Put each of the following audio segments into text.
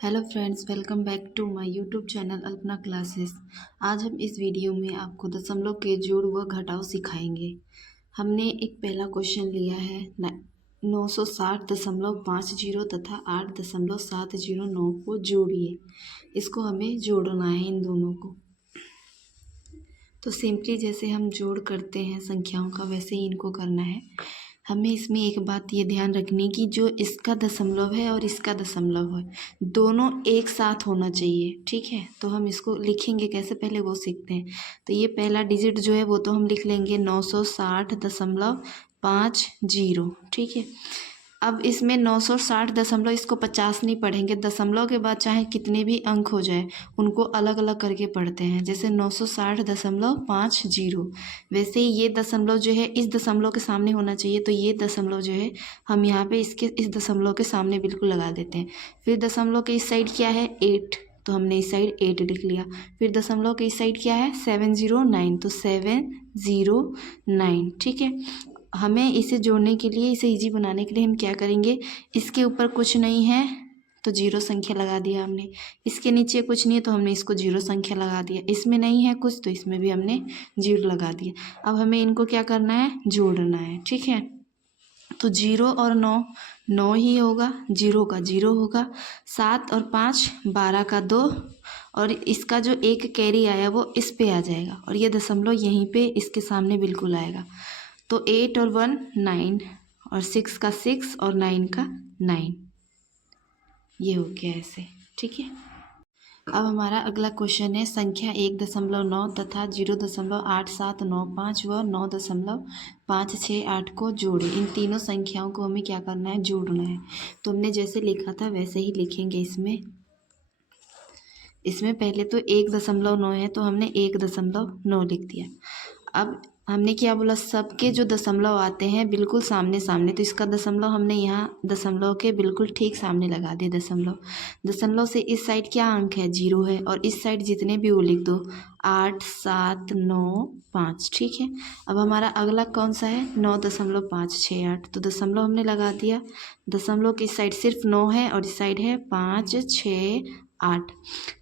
Hello friends, welcome back to my YouTube channel Alpana classes. आज हम इस वीडियो में आपको दशमलव के जोड़ व घटाव सिखाएंगे। हमने एक पहला क्वेश्चन लिया है 960.50 तथा 8.709 को जोड़िए। इसको हमें जोड़ना है इन दोनों को। तो सिंपली जैसे हम जोड़ करते हैं संख्याओं का, वैसे ही इनको करना है। हमें इसमें एक बात ये ध्यान रखनी कि जो इसका दशमलव है और इसका दशमलव है, दोनों एक साथ होना चाहिए। ठीक है, तो हम इसको लिखेंगे कैसे, पहले वो सीखते हैं। तो ये पहला डिजिट जो है वो तो हम लिख लेंगे 960.50। ठीक है, अब इसमें 960 दशमलव, इसको 50 नहीं पढ़ेंगे। दशमलव के बाद चाहे कितने भी अंक हो जाए, उनको अलग अलग करके पढ़ते हैं। जैसे 960.50, वैसे ही ये दशमलव जो है इस दशमलव के सामने होना चाहिए। तो ये दशमलव जो है हम यहाँ पे इस दशमलव के सामने बिल्कुल लगा देते हैं। फिर दशमलव के इस साइड क्या है 8, तो हमने इस साइड 8 लिख लिया। फिर दशमलव के इस साइड क्या है 709, तो 709। ठीक है, हमें इसे जोड़ने के लिए, इसे इजी बनाने के लिए हम क्या करेंगे, इसके ऊपर कुछ नहीं है तो जीरो संख्या लगा दिया हमने। इसके नीचे कुछ नहीं है तो हमने इसको जीरो संख्या लगा दिया। इसमें नहीं है कुछ तो इसमें भी हमने जीरो लगा दिया। अब हमें इनको क्या करना है, जोड़ना है। ठीक है, तो 0 और 9, 9 ही होगा, 0 का 0 होगा। 7 और 5, 12 का 2, और इसका जो एक कैरी आया वो इस पे आ जाएगा, और ये दशमलव यहीं पे इसके सामने बिल्कुल आएगा। तो 8 और 1 9, और 6 का 6 और 9 का 9, ये हो गया ऐसे। ठीक है, अब हमारा अगला क्वेश्चन है संख्या 1.9 तथा 0.8795 व 9.568 को जोड़े। इन तीनों संख्याओं को हमें क्या करना है, जोड़ना है। तो हमने जैसे लिखा था वैसे ही लिखेंगे। इसमें पहले तो 1.9 है तो हमने 1.9 लिख दिया। अब हमने क्या बोला, सबके जो दशमलव आते हैं बिल्कुल सामने सामने, तो इसका दशमलव हमने यहाँ दशमलव के बिल्कुल ठीक सामने लगा दिया। दशमलव से इस साइड क्या अंक है, 0 है, और इस साइड जितने भी वो लिख दो, 8 7 9 5। ठीक है, अब हमारा अगला कौन सा है 9.568, तो दशमलव हमने लगा दिया। दशमलव की साइड सिर्फ 9 है और इस साइड है 5 6 8।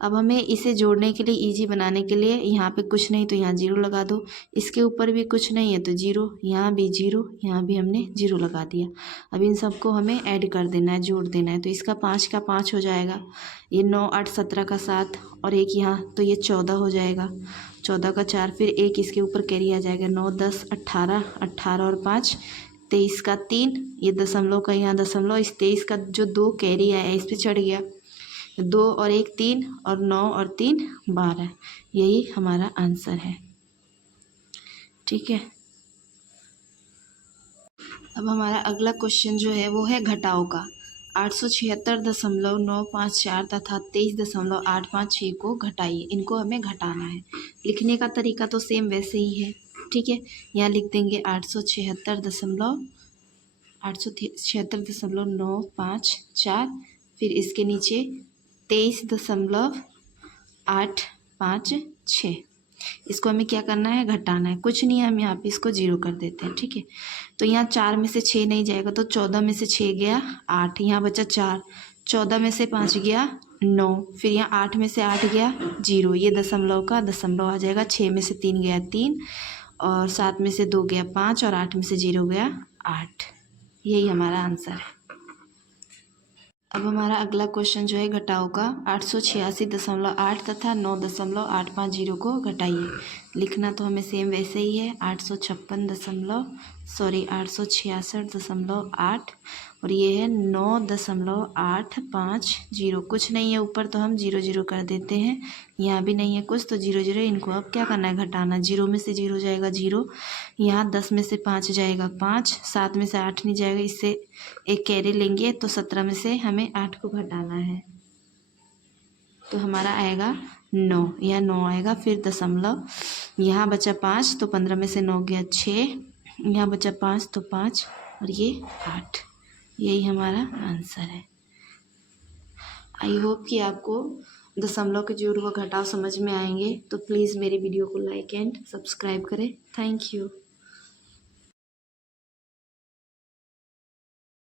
अब हमें इसे जोड़ने के लिए, इजी बनाने के लिए, यहाँ पे कुछ नहीं तो यहाँ 0 लगा दो। इसके ऊपर भी कुछ नहीं है तो 0, यहाँ भी 0, यहाँ भी हमने 0 लगा दिया। अब इन सबको हमें ऐड कर देना है, जोड़ देना है। तो इसका 5 का 5 हो जाएगा, ये 9 8 17 का 7, और एक यहाँ तो ये 14 हो जाएगा, 14 का 4, फिर एक इसके ऊपर कैरी आ जाएगा, 9 10 18, 18 और 5 23 का 3, ये दशमलव का यहाँ दशमलव, इस 23 का जो 2 कैरी आया इस पर चढ़ गया, 2 और 1 3, और 9 और 3 12। यही हमारा आंसर है। ठीक है, अब हमारा अगला क्वेश्चन जो है वो है घटाव का। 876.954 तथा 23.856 को घटाइए। इनको हमें घटाना है। लिखने का तरीका तो सेम वैसे ही है। ठीक है, यहाँ लिख देंगे 876.954, फिर इसके नीचे 23.856। इसको हमें क्या करना है, घटाना है। कुछ नहीं है, हम यहाँ पे इसको 0 कर देते हैं। ठीक है, तो यहाँ 4 में से 6 नहीं जाएगा तो 14 में से 6 गया 8, यहाँ बचा 4, 14 में से 5 गया 9, फिर यहाँ 8 में से 8 गया 0, ये दशमलव का दशमलव आ जाएगा। 6 में से 3 गया 3, और 7 में से 2 गया 5, और 8 में से 0 गया 8। यही हमारा आंसर है। अब हमारा अगला क्वेश्चन जो है घटाव का। 886.8 तथा 9.850 को घटाइए। लिखना तो हमें सेम वैसे ही है, 866.8, और ये है 9.850। कुछ नहीं है ऊपर तो हम 0 0 कर देते हैं, यहाँ भी नहीं है कुछ तो 0 0। इनको अब क्या करना है, घटाना। 0 में से 0 जाएगा 0, यहाँ 10 में से 5 जाएगा 5, 7 में से 8 नहीं जाएगा, इससे एक कैरी लेंगे तो 17 में से हमें 8 को घटाना है, तो हमारा आएगा 9, यह 9 आएगा। फिर दशमलव, यहाँ बचा 5 तो 15 में से 9 गया 6, यहाँ बचा 5 तो 5, और ये 8। यही हमारा आंसर है। आई होप कि आपको दशमलव के जोड़ व घटाव समझ में आएंगे। तो प्लीज़ मेरे वीडियो को लाइक एंड सब्सक्राइब करें। Thank you.